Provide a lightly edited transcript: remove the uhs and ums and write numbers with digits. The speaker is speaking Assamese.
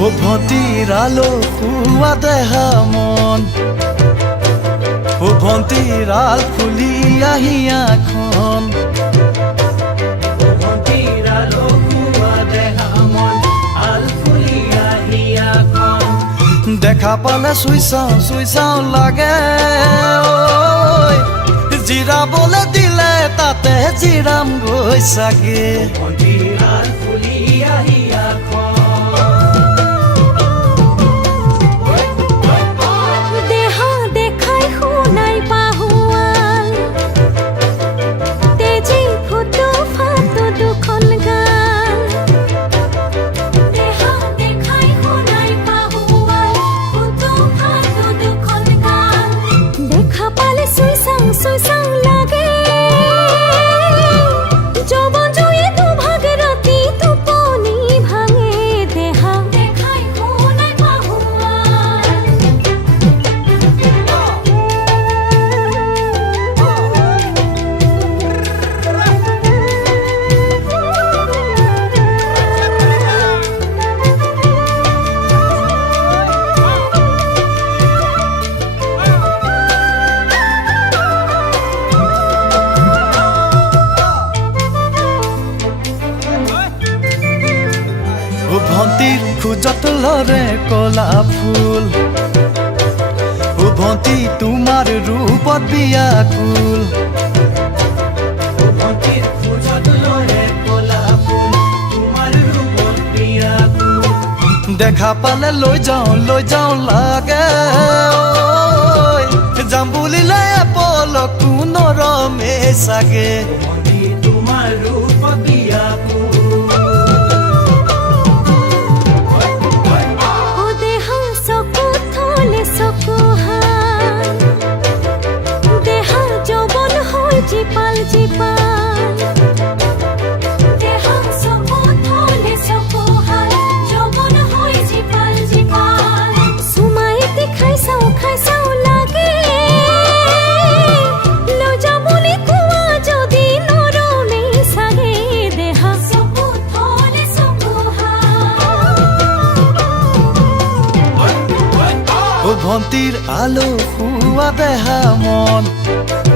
ভণ্টিৰ আলো শুৱা দেহা মন ভণ্টিৰ আল খুলি আহি এখন ভণ্টিৰ আলো শুৱা দেহা মন আল খুলি আহি এখন দেখা পালে চুই চাওঁ লাগে জিৰাবলৈ দিলে তাতে জিৰাম গৈ চাগে ভণ্টিৰ আল খুলি আহি এখন ভণ্টিৰ খোজত লৰে কলা ফুল ভণ্টি তোমাৰ ৰূপত বিয়াকুল ভণ্টিৰ খোজত লৰে কলা ফুল তোমাৰ ৰূপত বিয়াকুল দেখা পালে লৈ যাওঁ লাগে যাম বুলিলে পলকো নৰমে চাগে ভণ্টি তোমাৰ ৰূপত বিয়াকুল জীপাল জীপাল দেহা চকুত থলে চকুহাল যৌৱন হৈ জীপাল জীপাল চুমাইতে খাই চাওঁ লাগে লৈ যাবলৈ কোৱা যদি নৰমে চাগে দেহা চকুত থলে চকুহাল ভণ্টিৰ আলো শুৱা দেহা মন